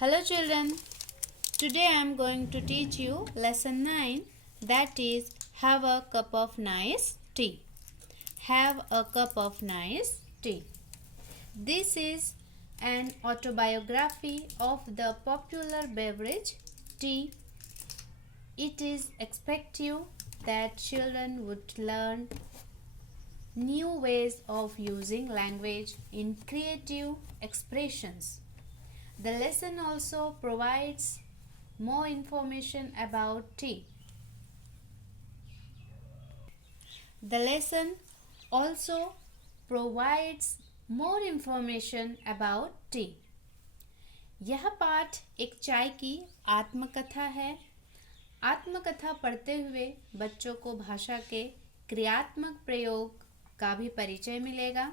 Hello children, today I am going to teach you lesson 9, that is have a cup of nice tea. Have a cup of nice tea. This is an autobiography of the popular beverage tea. It is expected that children would learn new ways of using language in creative expressions. The lesson also provides more information about tea. The lesson also provides more information about tea. यह पाठ एक चाय की आत्मकथा है. आत्मकथा पढ़ते हुए बच्चों को भाषा के क्रियात्मक प्रयोग का भी परिचय मिलेगा.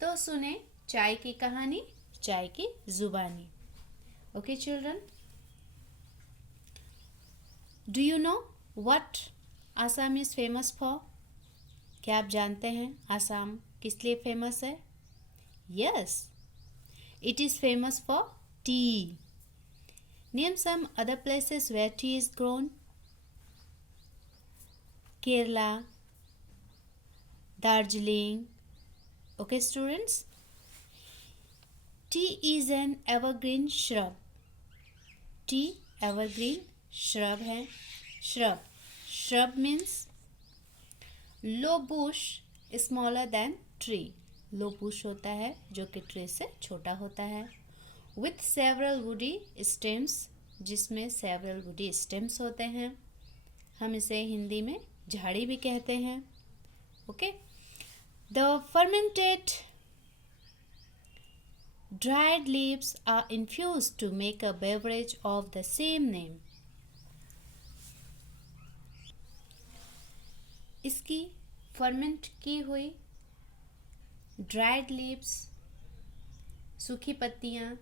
तो सुने चाय की कहानी, चाय की जुबानी. Okay children, do you know what Assam is famous for? क्या आप जानते हैं आसाम किस लिए फेमस है? Yes, it is famous for tea. Name some other places where tea is grown. Kerala, Darjeeling. Okay students, tea is an evergreen shrub. T evergreen shrub है. Shrub means low bush smaller than tree. Low bush होता है जो कि tree से छोटा होता है. With several woody stems, जिसमें several woody stems होते हैं. हम इसे हिंदी में झाड़ी भी कहते हैं. Okay. The fermented dried leaves are infused to make a beverage of the same name. इसकी फर्मेंट की हुई ड्राइड लीव्स, सूखी पत्तियाँ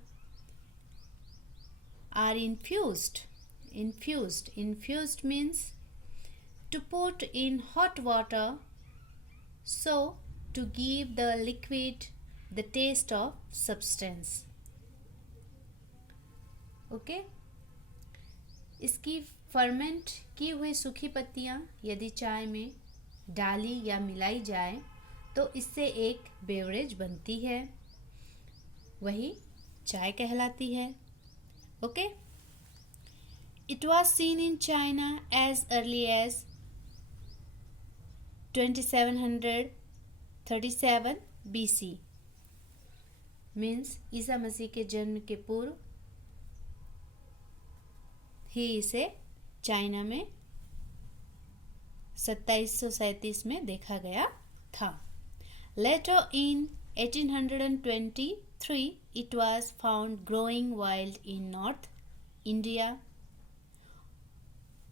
are infused means to put in hot water so to give the liquid the taste of substance. Okay? इसकी ferment की हुई सूखी पत्तियाँ यदि चाय में डाली या मिलाई जाए तो इससे एक बेवरेज बनती है, वही चाय कहलाती है. Okay. It was seen in China as early as 2737 BC. Means Isa Masih के जन्म के पूर्व ही इसे चाइना में 2737 में देखा गया था. Later in 1823 it was found growing wild in North India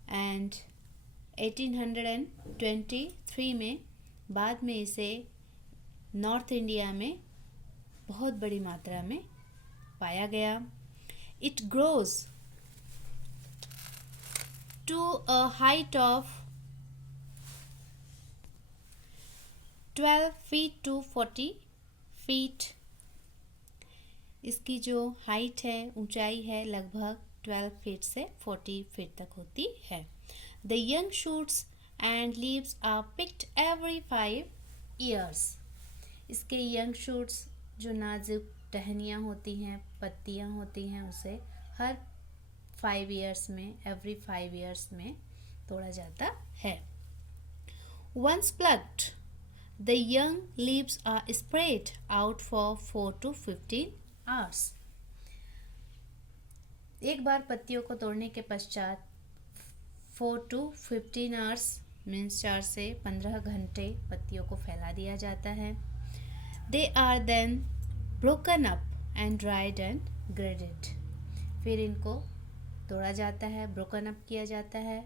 and 1823 में बाद में इसे नॉर्थ इंडिया में बहुत बड़ी मात्रा में पाया गया. It grows to a height of 12 feet to 40 feet. इसकी जो हाइट है, ऊंचाई है, लगभग 12 फीट से 40 फीट तक होती है. The young shoots and leaves are picked every 5 years. इसके young shoots जो नाजुक टहनियाँ होती हैं, पत्तियाँ होती हैं, उसे हर 5 years में, every 5 years में तोड़ा जाता है. Once plucked, the young leaves are spread out for 4 to 15 hours. एक बार पत्तियों को तोड़ने के पश्चात 4 to 15 hours मीन्स 4 से 15 घंटे पत्तियों को फैला दिया जाता है. They are then broken up and dried and graded. फिर इनको तोड़ा जाता है, broken up किया जाता है,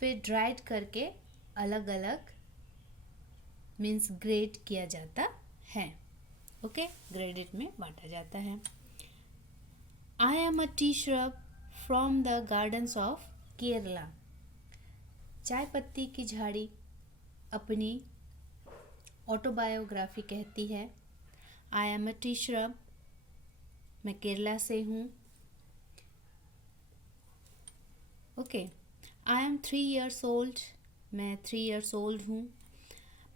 फिर ड्राइड करके अलग अलग मीन्स ग्रेड किया जाता है. ओके, ग्रेडेड में बांटा जाता है. I am a tea shrub from the gardens of Kerala. चाय पत्ती की झाड़ी अपनी ऑटोबायोग्राफी कहती है. I am a tea shrub मैं केरला से हूँ. Okay. I am 3 years old. मैं 3 years old हूँ.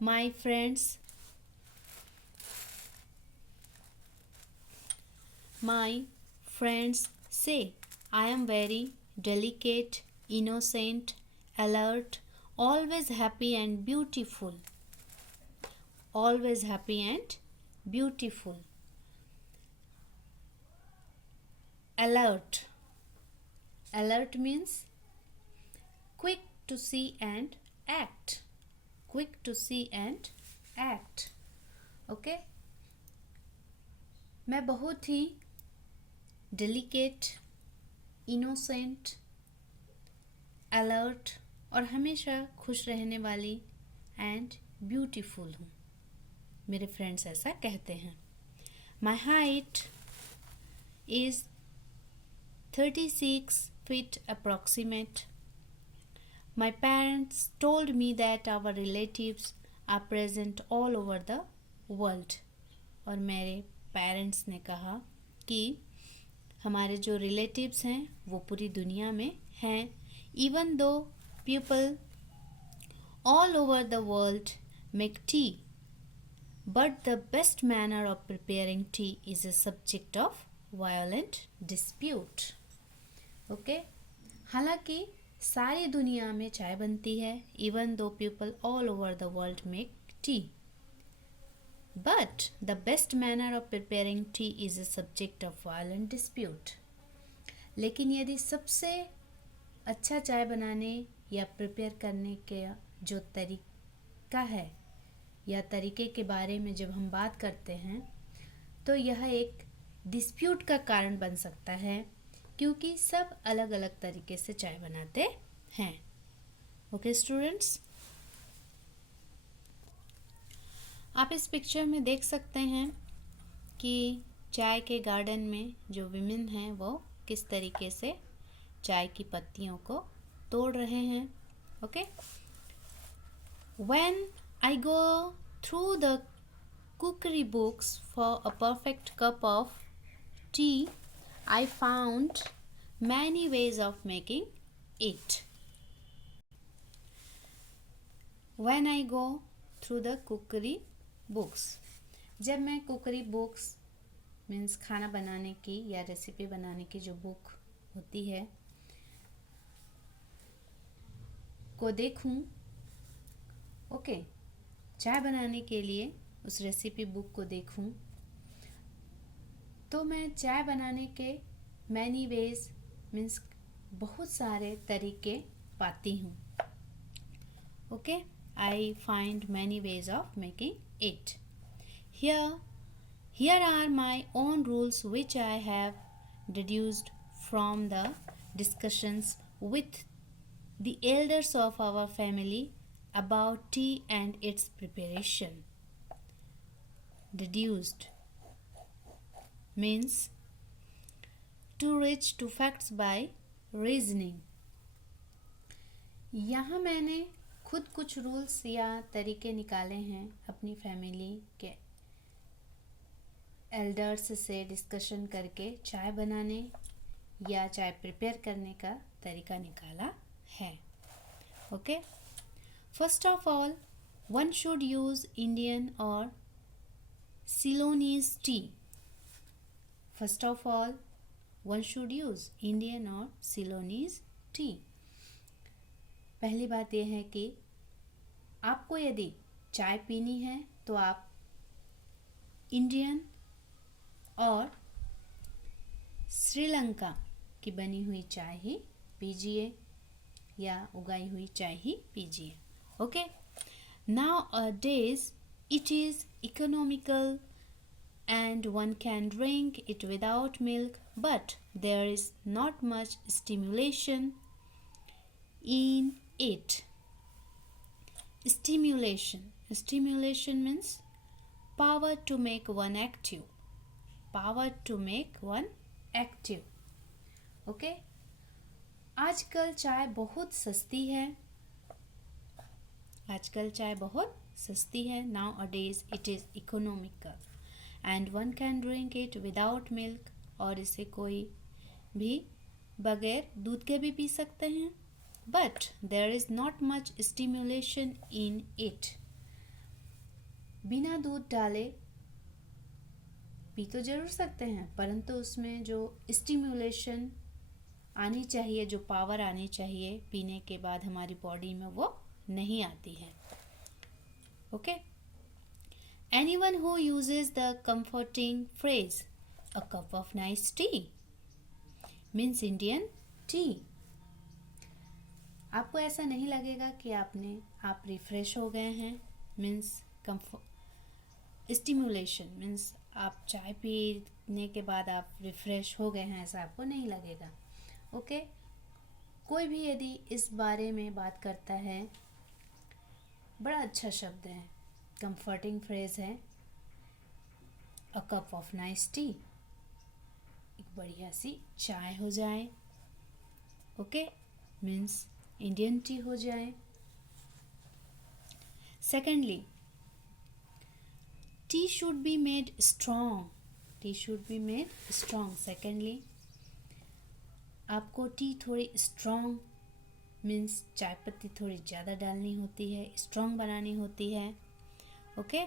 My friends say I am very delicate, innocent, alert, always happy and beautiful. Always happy and beautiful. Alert. Alert means quick to see and act. Quick to see and act. Okay. मैं बहुत ही delicate, innocent, alert और हमेशा खुश रहने वाली and beautiful हूँ. मेरे friends ऐसा कहते हैं. My height is 36 feet approximate. My parents told me that our relatives are present all over the world. और मेरे पेरेंट्स ने कहा कि हमारे जो रिलेटिव्स हैं वो पूरी दुनिया में हैं. Even though people all over the world make tea, but the best manner of preparing T is a subject of violent dispute. Okay. हालांकि सारी दुनिया में चाय बनती है. Even though people all over the world make tea, but the best manner of preparing tea is a subject of violent dispute. लेकिन यदि सबसे अच्छा चाय बनाने या प्रिपेयर करने के जो तरीका है या तरीके के बारे में जब हम बात करते हैं तो यह एक डिस्प्यूट का कारण बन सकता है, क्योंकि सब अलग अलग तरीके से चाय बनाते हैं. ओके स्टूडेंट्स, आप इस पिक्चर में देख सकते हैं कि चाय के गार्डन में जो विमेन हैं वो किस तरीके से चाय की पत्तियों को तोड़ रहे हैं. Okay. When I go through the cookery books for a perfect cup of tea, I found many ways of making it. When I go through the cookery books, जब मैं कुकरी बुक्स मीन्स खाना बनाने की या रेसिपी बनाने की जो book होती है को देखूं, ओके, चाय बनाने के लिए उस रेसिपी बुक को देखूं, तो मैं चाय बनाने के मैनी वेज मीन्स बहुत सारे तरीके पाती हूँ. Okay. I find many ways of making it. Here are my own rules which I have deduced from the discussions with the elders of our family about tea and its preparation. Deduced means to reach to facts by reasoning. यहाँ मैंने खुद कुछ rules या तरीके निकाले हैं अपनी family के एल्डर्स से डिस्कशन करके चाय बनाने या चाय प्रिपेयर करने का तरीका निकाला है. Okay. First of all, one should use Indian or Ceylonese tea. First of all, one should use Indian or Ceylonese tea. पहली बात यह है कि आपको यदि चाय पीनी है तो आप इंडियन और श्रीलंका की बनी हुई चाय ही पीजिए या उगाई हुई चाय ही पीजिए. Okay. Nowadays it is economical and one can drink it without milk, but there is not much stimulation in it. Stimulation means power to make one active. Okay. आजकल चाय बहुत सस्ती है. Nowadays it is economical and one can drink it without milk, और इसे कोई भी बगैर दूध के भी पी सकते हैं, but there is not much stimulation in it. बिना दूध डाले पी तो जरूर सकते हैं, परंतु उसमें जो स्टिमुलेशन आनी चाहिए, जो पावर आनी चाहिए पीने के बाद हमारी बॉडी में, वो नहीं आती है। Okay, anyone who uses the comforting phrase a cup of nice T means Indian T, आपको ऐसा नहीं लगेगा कि आप रिफ्रेश हो गए हैं, मीन्स स्टिमुलेशन मीन्स आप चाय पीने के बाद आप रिफ्रेश हो गए हैं, ऐसा आपको नहीं लगेगा। ओके, कोई भी यदि इस बारे में बात करता है, बड़ा अच्छा शब्द है, कंफर्टिंग फ्रेज है, a cup of nice T, एक बढ़िया सी चाय हो जाए, ओके, मीन्स इंडियन टी हो जाए। Secondly, T should be made strong, T should be made strong. Secondly, आपको टी थोड़ी स्ट्रॉन्ग मीन्स चाय पत्ती थोड़ी ज़्यादा डालनी होती है, स्ट्रॉन्ग बनानी होती है। Okay,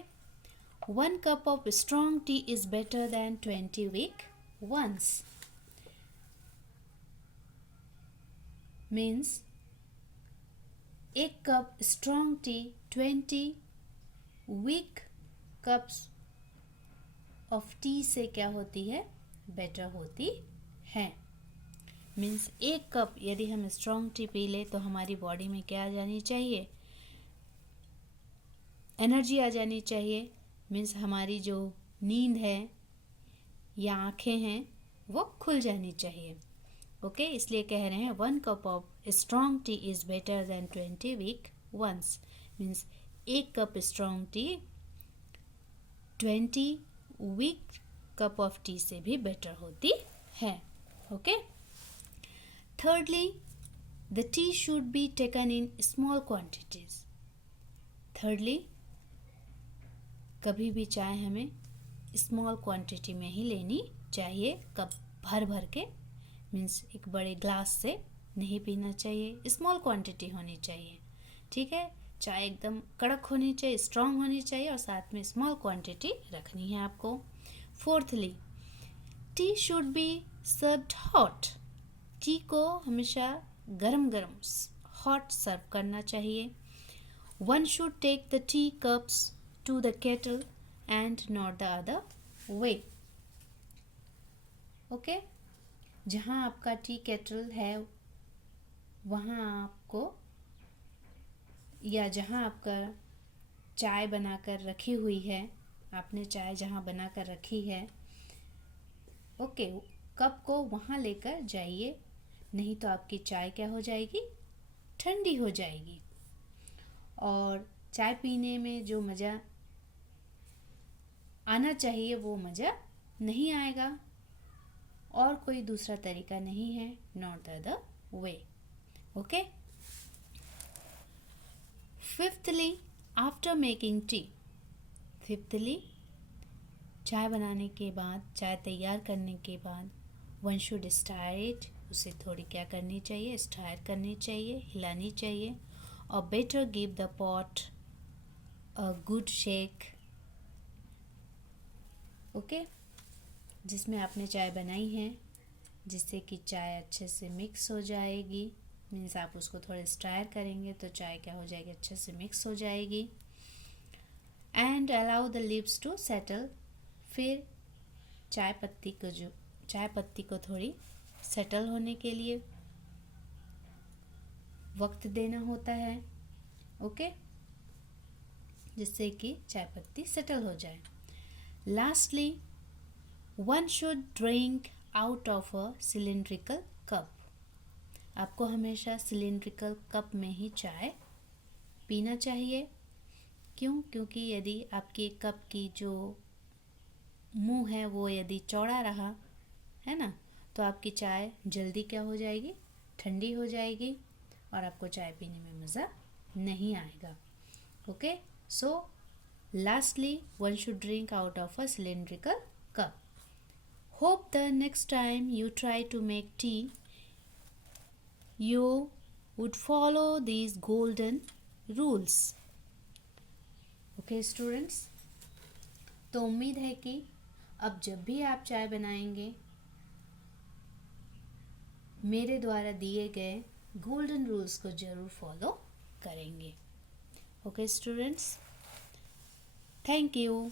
1 cup of strong tea is better than 20 weak ones, means 1 cup strong tea 20 weak cups of tea से क्या होती है, बेटर होती है। मीन्स 1 कप यदि हम स्ट्रॉन्ग टी पी ले तो हमारी बॉडी में क्या आ जानी चाहिए, एनर्जी आ जानी चाहिए, मीन्स हमारी जो नींद है या आँखें हैं वो खुल जानी चाहिए। ओके, इसलिए कह रहे हैं 1 cup of strong tea is better than 20 weak ones, means 1 cup strong tea 20 weak cup of tea से भी बेटर होती है। Okay, thirdly, the tea should be taken in small quantities. thirdly, कभी भी चाय हमें स्मॉल क्वांटिटी में ही लेनी चाहिए, कप भर भर के, मीन्स एक बड़े ग्लास से नहीं पीना चाहिए, स्मॉल क्वांटिटी होनी चाहिए। ठीक है, चाय एकदम कड़क होनी चाहिए, स्ट्रॉन्ग होनी चाहिए और साथ में स्मॉल क्वांटिटी रखनी है आपको। Fourthly, T should be served hot, T को हमेशा गरम गरम हॉट सर्व करना चाहिए। 1 should take the tea cups to the kettle and not the other way. Okay, जहाँ आपका टी केटल है वहाँ आपको, या जहाँ आपका चाय बनाकर रखी हुई है, आपने चाय जहाँ बनाकर रखी है, ओके, कप को वहाँ लेकर जाइए, नहीं तो आपकी चाय क्या हो जाएगी, ठंडी हो जाएगी और चाय पीने में जो मज़ा आना चाहिए वो मज़ा नहीं आएगा, और कोई दूसरा तरीका नहीं है, not the other way. Okay, fifthly, after making tea, fifthly, चाय बनाने के बाद, चाय तैयार करने के बाद 1 should stir it, उसे थोड़ी क्या करनी चाहिए, स्टायर करनी चाहिए, हिलानी चाहिए, और better give the pot a good shake. Okay, जिसमें आपने चाय बनाई है, जिससे कि चाय अच्छे से मिक्स हो जाएगी, मीन्स आप उसको थोड़ा स्टायर करेंगे तो चाय क्या हो जाएगी, अच्छे से मिक्स हो जाएगी। And allow the leaves to settle, फिर चाय पत्ती को थोड़ी सेटल होने के लिए वक्त देना होता है। ओके, जिससे कि चाय पत्ती सेटल हो जाए। Lastly, 1 should drink out of a cylindrical cup, आपको हमेशा सिलिंड्रिकल कप में ही चाय पीना चाहिए। क्यों? क्योंकि यदि आपके कप की जो मुंह है वो यदि चौड़ा रहा है ना, तो आपकी चाय जल्दी क्या हो जाएगी, ठंडी हो जाएगी और आपको चाय पीने में मज़ा नहीं आएगा। Okay, so lastly 1 should drink out of a cylindrical cup. Hope the next time you try to make tea, you would follow these golden rules. Okay students, तो उम्मीद है कि अब जब भी आप चाय बनाएंगे मेरे द्वारा दिए गए गोल्डन रूल्स को ज़रूर फॉलो करेंगे. Okay students, thank you.